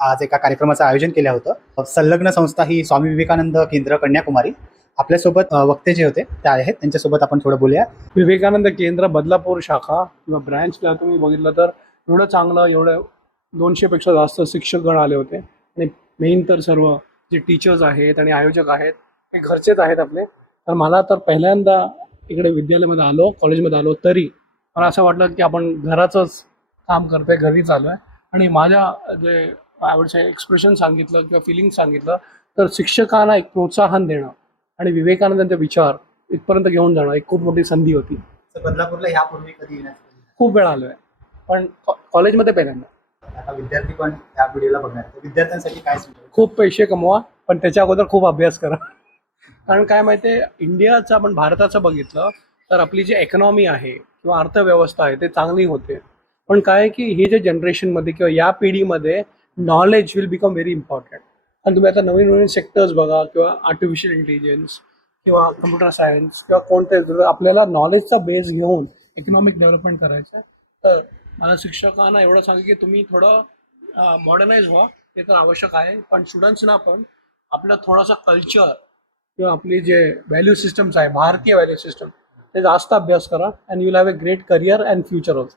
आज एका कार्यक्रमाचं आयोजन केलं होतं. संलग्न संस्था ही स्वामी विवेकानंद केंद्र कन्याकुमारी. आपल्यासोबत वक्ते जे होते ते आहेत, त्यांच्यासोबत आपण थोडं बोलूया. विवेकानंद केंद्र बदलापूर शाखा किंवा ब्रँचला तुम्ही बघितलं तर एवढं चांगलं, एवढं 200पेक्षा जास्त शिक्षकगण आले होते. आणि मेन तर सर्व जे टीचर्स आहेत आणि आयोजक आहेत ते घरचेच आहेत आपले. तर मला तर पहिल्यांदा इकडे विद्यालयामध्ये आलो, कॉलेजमध्ये आलो, तरी मला असं वाटलं की आपण घराचंच काम करतोय, घरी चालू आहे. आणि माझ्या जे आवडचे एक्सप्रेशन सांगितलं किंवा फिलिंग सांगितलं तर शिक्षकांना एक प्रोत्साहन देणं आणि विवेकानंदांचे विचार इथपर्यंत घेऊन जाणं एक खूप मोठी संधी होती. बदलापूरला यापूर्वी कधी येण्याचं खूप वेळा आलो आहे, पण कॉलेजमध्ये पहिल्यांदा. आता विद्यार्थी पण या व्हिडिओला बघणार आहेत. विद्यार्थ्यांसाठी काय सुचवलं? खूप पैसे कमवा, पण त्याच्या अगोदर खूप अभ्यास करा. कारण काय माहिती आहे, इंडियाचं आपण भारताचं बघितलं तर आपली जी इकॉनॉमी आहे किंवा अर्थव्यवस्था आहे ते चांगली होते. पण काय आहे की हे जे जनरेशनमध्ये किंवा या पिढीमध्ये knowledge will become very important. आणि तुम्ही आता नवीन नवीन सेक्टर्स बघा किंवा आर्टिफिशियल इंटेलिजन्स किंवा कम्प्युटर सायन्स किंवा कोणते जर आपल्याला नॉलेजचा बेस घेऊन इकॉनॉमिक डेव्हलपमेंट करायचं आहे, तर मला शिक्षकांना एवढं सांगेल की तुम्ही थोडं मॉडर्नाइज व्हा. ते तर आवश्यक आहे, पण स्टुडंट्सना पण आपलं थोडासा कल्चर किंवा आपली जे व्हॅल्यू सिस्टम्स आहे, भारतीय व्हॅल्यू सिस्टम, ते जास्त अभ्यास करा and you will have a great career and future also.